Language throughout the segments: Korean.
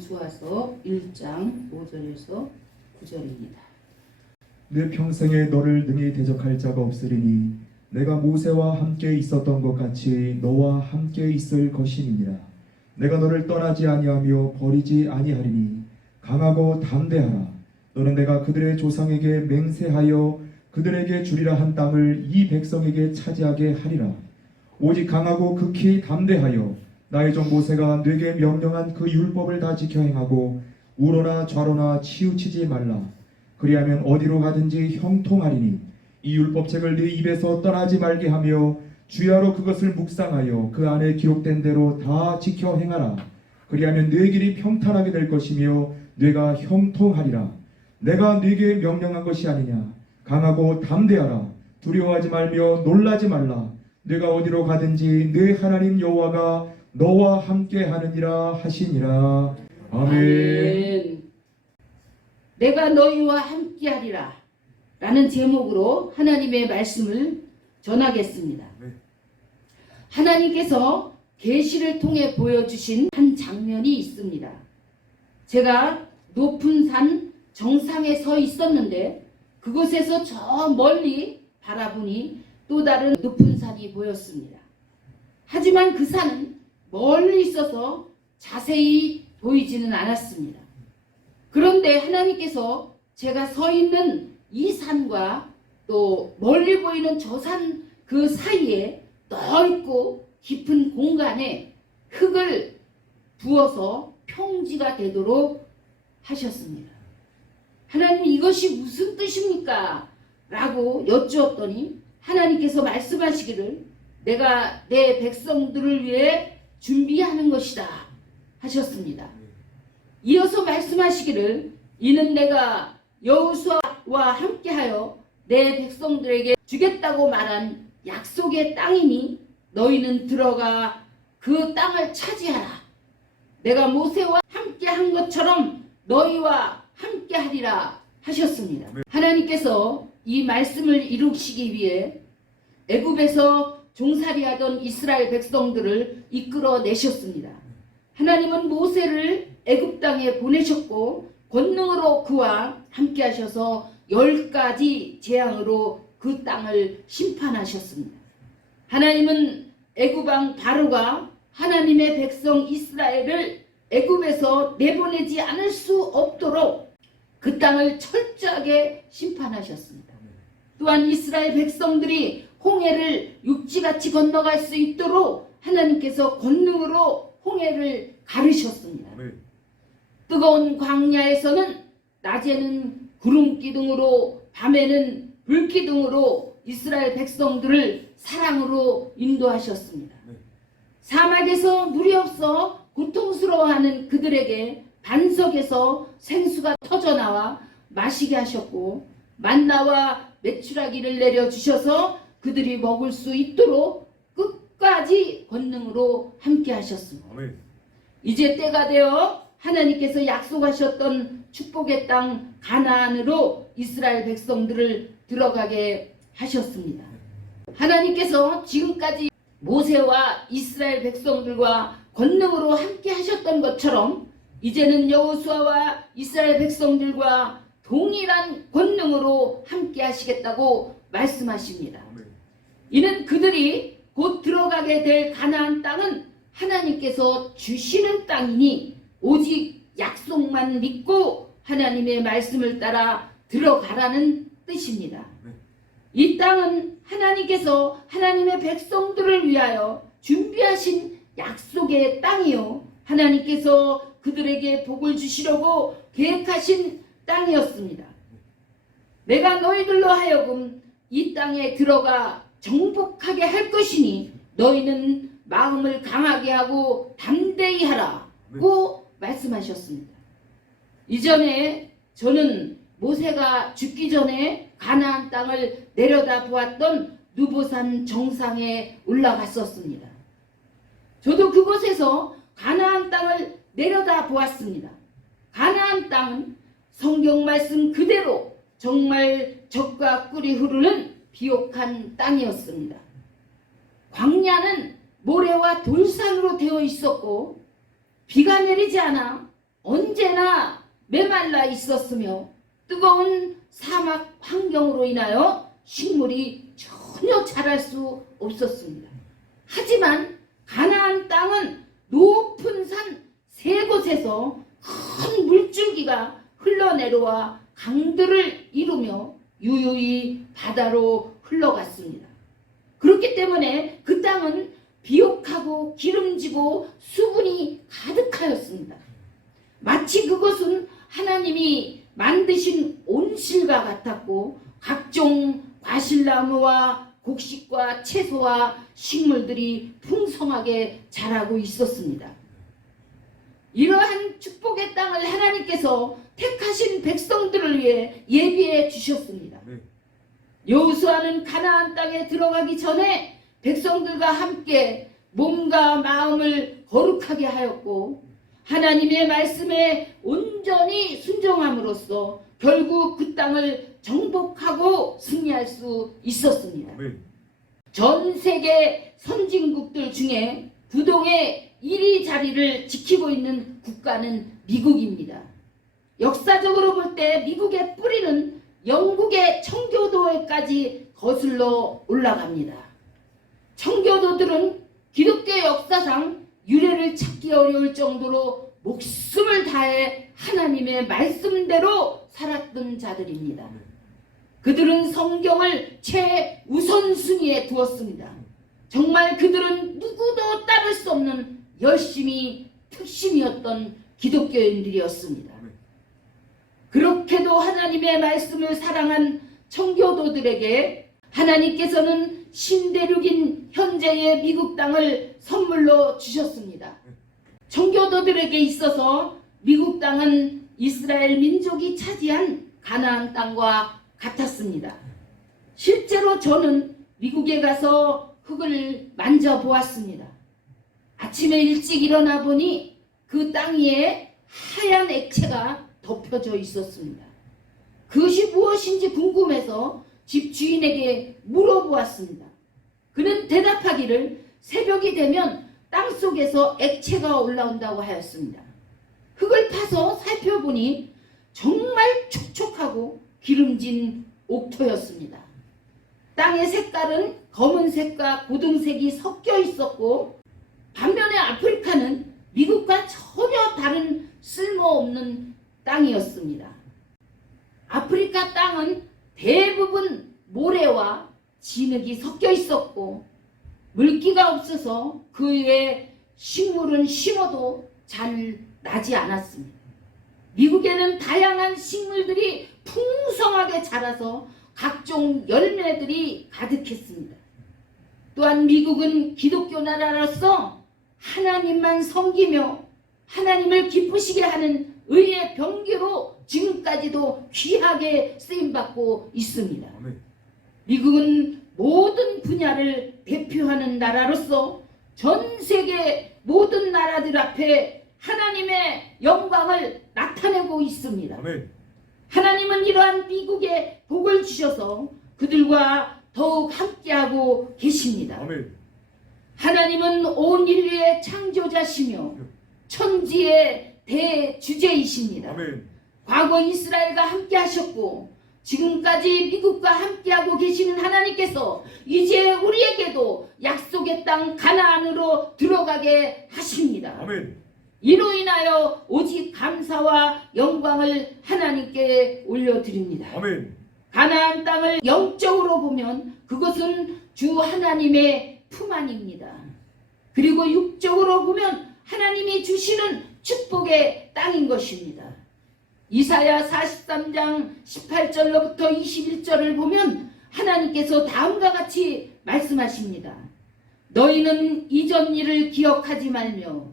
여호수아서 1장 5절에서 9절입니다. 내 평생에 너를 능히 대적할 자가 없으리니 내가 모세와 함께 있었던 것 같이 너와 함께 있을 것임이니라. 내가 너를 떠나지 아니하며 버리지 아니하리니 강하고 담대하라. 너는 내가 그들의 조상에게 맹세하여 그들에게 주리라 한 땅을 이 백성에게 차지하게 하리라. 오직 강하고 극히 담대하여 나의 종 모세가 네게 명령한 그 율법을 다 지켜 행하고 우로나 좌로나 치우치지 말라. 그리하면 어디로 가든지 형통하리니 이 율법책을 네 입에서 떠나지 말게 하며 주야로 그것을 묵상하여 그 안에 기록된 대로 다 지켜 행하라. 그리하면 네 길이 평탄하게 될 것이며 네가 형통하리라. 내가 네게 명령한 것이 아니냐. 강하고 담대하라. 두려워하지 말며 놀라지 말라. 네가 어디로 가든지 네 하나님 여호와가 너와 함께 하느니라 하시니라. 아멘. 내가 너희와 함께하리라 라는 제목으로 하나님의 말씀을 전하겠습니다. 하나님께서 계시를 통해 보여주신 한 장면이 있습니다. 제가 높은 산 정상에 서 있었는데 그곳에서 저 멀리 바라보니 또 다른 높은 산이 보였습니다. 하지만 그 산은 멀리 있어서 자세히 보이지는 않았습니다. 그런데 하나님께서 제가 서 있는 이 산과 또 멀리 보이는 저 산 그 사이에 넓고 깊은 공간에 흙을 부어서 평지가 되도록 하셨습니다. 하나님, 이것이 무슨 뜻입니까? 라고 여쭈었더니 하나님께서 말씀하시기를 내가 내 백성들을 위해 준비하는 것이다 하셨습니다. 이어서 말씀하시기를 이는 내가 여호수아와 함께하여 내 백성들에게 주겠다고 말한 약속의 땅이니 너희는 들어가 그 땅을 차지하라. 내가 모세와 함께한 것처럼 너희와 함께하리라 하셨습니다. 하나님께서 이 말씀을 이루시기 위해 애굽에서 종살이하던 이스라엘 백성들을 이끌어내셨습니다. 하나님은 모세를 애굽 땅에 보내셨고 권능으로 그와 함께 하셔서 10가지 재앙으로 그 땅을 심판하셨습니다. 하나님은 애굽 왕 바로가 하나님의 백성 이스라엘을 애굽에서 내보내지 않을 수 없도록 그 땅을 철저하게 심판하셨습니다. 또한 이스라엘 백성들이 홍해를 육지같이 건너갈 수 있도록 하나님께서 권능으로 홍해를 가르셨습니다. 뜨거운 광야에서는 낮에는 구름 기둥으로 밤에는 불 기둥으로 이스라엘 백성들을 사랑으로 인도하셨습니다. 사막에서 물이 없어 고통스러워하는 그들에게 반석에서 생수가 터져나와 마시게 하셨고 만나와 메추라기를 내려주셔서 그들이 먹을 수 있도록 끝까지 권능으로 함께 하셨습니다. 이제 때가 되어 하나님께서 약속하셨던 축복의 땅 가나안으로 이스라엘 백성들을 들어가게 하셨습니다. 하나님께서 지금까지 모세와 이스라엘 백성들과 권능으로 함께 하셨던 것처럼 이제는 여호수아와 이스라엘 백성들과 동일한 권능으로 함께 하시겠다고 말씀하십니다. 이는 그들이 곧 들어가게 될 가나안 땅은 하나님께서 주시는 땅이니 오직 약속만 믿고 하나님의 말씀을 따라 들어가라는 뜻입니다. 이 땅은 하나님께서 하나님의 백성들을 위하여 준비하신 약속의 땅이요 하나님께서 그들에게 복을 주시려고 계획하신 땅이었습니다. 내가 너희들로 하여금 이 땅에 들어가 정복하게 할 것이니 너희는 마음을 강하게 하고 담대히 하라고 말씀하셨습니다. 이전에 저는 모세가 죽기 전에 가나안 땅을 내려다 보았던 누보산 정상에 올라갔었습니다. 저도 그곳에서 가나안 땅을 내려다 보았습니다. 가나안 땅은 성경 말씀 그대로 정말 젖과 꿀이 흐르는 비옥한 땅이었습니다. 광야는 모래와 돌산으로 되어 있었고 비가 내리지 않아 언제나 메말라 있었으며 뜨거운 사막 환경으로 인하여 식물이 전혀 자랄 수 없었습니다. 하지만 가나안 땅은 높은 산 세 곳에서 큰 물줄기가 흘러내려와 강들을 이루며 유유히 바다로 흘러갔습니다. 그렇기 때문에 그 땅은 비옥하고 기름지고 수분이 가득하였습니다. 마치 그것은 하나님이 만드신 온실과 같았고 각종 과실나무와 곡식과 채소와 식물들이 풍성하게 자라고 있었습니다. 이러한 축복의 땅을 하나님께서 택하신 백성들을 위해 예비해 주셨습니다. 여호수아는 가나안 땅에 들어가기 전에 백성들과 함께 몸과 마음을 거룩하게 하였고 하나님의 말씀에 온전히 순종함으로써 결국 그 땅을 정복하고 승리할 수 있었습니다. 전 세계 선진국들 중에 부동의 1위 자리를 지키고 있는 국가는 미국입니다. 역사적으로 볼 때 미국의 뿌리는 영국의 청교도에까지 거슬러 올라갑니다. 청교도들은 기독교 역사상 유래를 찾기 어려울 정도로 목숨을 다해 하나님의 말씀대로 살았던 자들입니다. 그들은 성경을 최우선순위에 두었습니다. 정말 그들은 누구도 따를 수 없는 열심히 특심이었던 기독교인들이었습니다. 그렇게도 하나님의 말씀을 사랑한 청교도들에게 하나님께서는 신대륙인 현재의 미국 땅을 선물로 주셨습니다. 청교도들에게 있어서 미국 땅은 이스라엘 민족이 차지한 가나안 땅과 같았습니다. 실제로 저는 미국에 가서 흙을 만져보았습니다. 아침에 일찍 일어나 보니 그 땅 위에 하얀 액체가 덮여져 있었습니다. 그것이 무엇인지 궁금해서 집 주인에게 물어보았습니다. 그는 대답하기를 새벽이 되면 땅속에서 액체가 올라온다고 하였습니다. 흙을 파서 살펴보니 정말 촉촉하고 기름진 옥토였습니다. 땅의 색깔은 검은색과 고등색이 섞여 있었고 반면에 아프리카는 미국과 전혀 다른 쓸모없는 땅이었습니다. 아프리카 땅은 대부분 모래와 진흙이 섞여 있었고 물기가 없어서 그 위에 식물은 심어도 잘 나지 않았습니다. 미국에는 다양한 식물들이 풍성하게 자라서 각종 열매들이 가득했습니다. 또한 미국은 기독교 나라로서 하나님만 섬기며 하나님을 기쁘시게 하는 의의 병기로 지금까지도 귀하게 쓰임받고 있습니다. 미국은 모든 분야를 대표하는 나라로서 전 세계 모든 나라들 앞에 하나님의 영광을 나타내고 있습니다. 하나님은 이러한 미국에 복을 주셔서 그들과 더욱 함께하고 계십니다. 하나님은 온 인류의 창조자시며 천지의 대주제이십니다. 과거 이스라엘과 함께 하셨고 지금까지 미국과 함께하고 계시는 하나님께서 이제 우리에게도 약속의 땅 가나안으로 들어가게 하십니다. 이로 인하여 오직 감사와 영광을 하나님께 올려드립니다. 가나안 땅을 영적으로 보면 그것은 주 하나님의 품 안입니다. 그리고 육적으로 보면 하나님이 주시는 축복의 땅인 것입니다. 이사야 43장 18절로부터 21절을 보면 하나님께서 다음과 같이 말씀하십니다. 너희는 이전 일을 기억하지 말며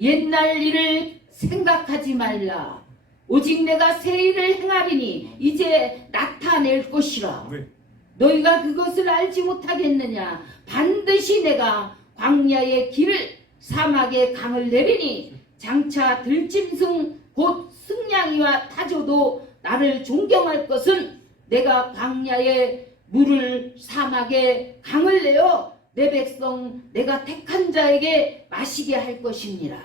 옛날 일을 생각하지 말라. 오직 내가 새 일을 행하리니 이제 나타낼 것이라. 너희가 그것을 알지 못하겠느냐. 반드시 내가 광야의 길을 사막의 강을 내리니 장차 들짐승 곧 승냥이와 타조도 나를 존경할 것은 내가 광야의 물을 사막의 강을 내어 내 백성 내가 택한 자에게 마시게 할 것입니다.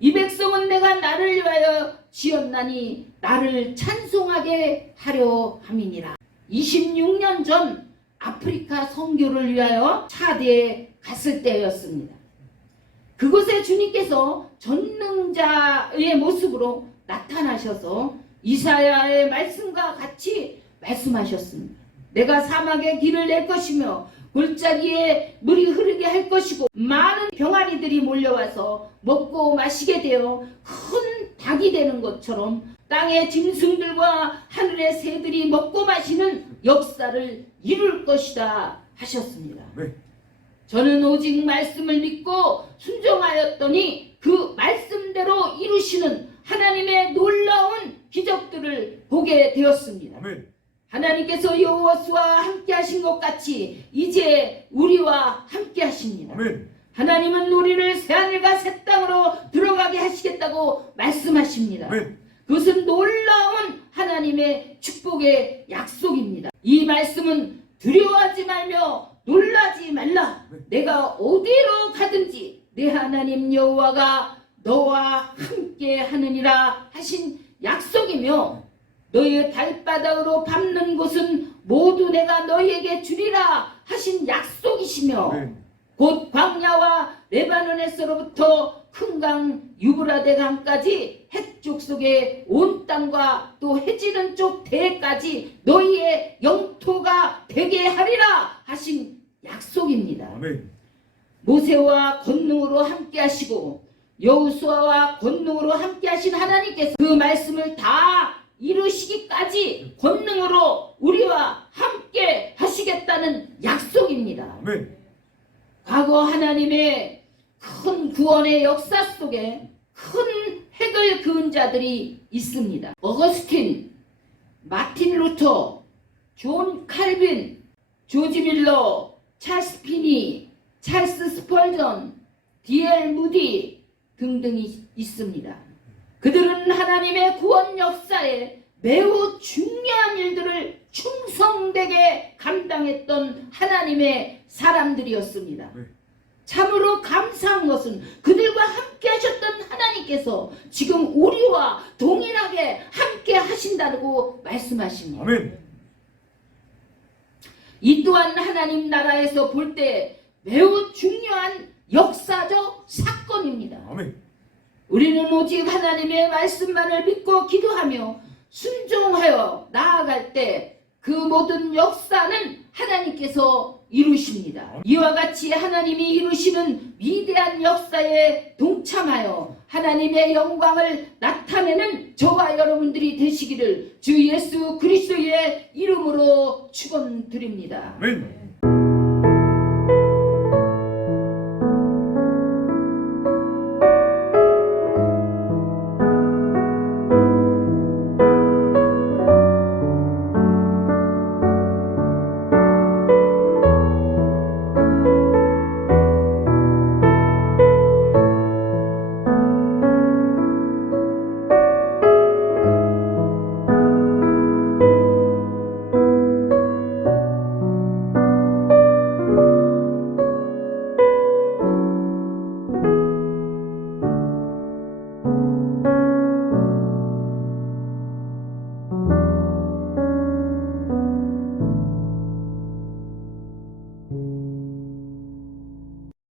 이 백성은 내가 나를 위하여 지었나니 나를 찬송하게 하려 함이니라. 26년 전 아프리카 선교를 위하여 차대에 갔을 때였습니다. 그곳에 주님께서 전능자의 모습으로 나타나셔서 이사야의 말씀과 같이 말씀하셨습니다. 내가 사막에 길을 낼 것이며 골짜기에 물이 흐르게 할 것이고 많은 병아리들이 몰려와서 먹고 마시게 되어 큰 닭이 되는 것처럼 땅의 짐승들과 하늘의 새들이 먹고 마시는 역사를 이룰 것이다 하셨습니다. 네. 저는 오직 말씀을 믿고 순종하였더니 그 말씀대로 이루시는 하나님의 놀라운 기적들을 보게 되었습니다. 아멘. 하나님께서 여호수아와 함께 하신 것 같이 이제 우리와 함께 하십니다. 아멘. 하나님은 우리를 새하늘과 새 땅으로 들어가게 하시겠다고 말씀하십니다. 아멘. 그것은 놀라운 하나님의 축복의 약속입니다. 이 말씀은 두려워하지 말며 놀라지 말라. 내가 어디로 가든지 내 하나님 여호와가 너와 함께 하느니라 하신 약속이며 너의 발바닥으로 밟는 곳은 모두 내가 너희에게 주리라 하신 약속이시며 아멘. 곧 광야와 레바논에서로부터 큰 강 유브라데 강까지 해쪽 속에 온 땅과 또 해지는 쪽 대까지 너희의 영토가 되게 하리라 하신 약속입니다. 아멘. 모세와 권능으로 함께 하시고 여호수아와 권능으로 함께 하신 하나님께서 그 말씀을 다 이루시기까지 권능으로 우리와 함께 하시겠다는 약속입니다. 아멘. 과거 하나님의 큰 구원의 역사 속에 큰 획을 그은 자들이 있습니다. 어거스틴, 마틴 루터, 존 칼빈, 조지 밀러, 찰스 피니, 찰스 스펄전, D.L. 무디 등등이 있습니다. 그들은 하나님의 구원 역사에 매우 중요한 일들을 충성되게 감당했던 하나님의 사람들이었습니다. 참으로 감사한 것은 그들과 함께 하셨던 하나님께서 지금 우리와 동일하게 함께 하신다고 말씀하십니다. 아멘. 이 또한 하나님 나라에서 볼 때 매우 중요한 역사적 사건입니다. 아멘. 우리는 오직 하나님의 말씀만을 믿고 기도하며 순종하여 나아갈 때 그 모든 역사는 하나님께서 이루십니다. 이와 같이 하나님이 이루시는 위대한 역사에 동참하여 하나님의 영광을 나타내는 저와 여러분들이 되시기를 주 예수 그리스도의 이름으로 축원드립니다. 아멘.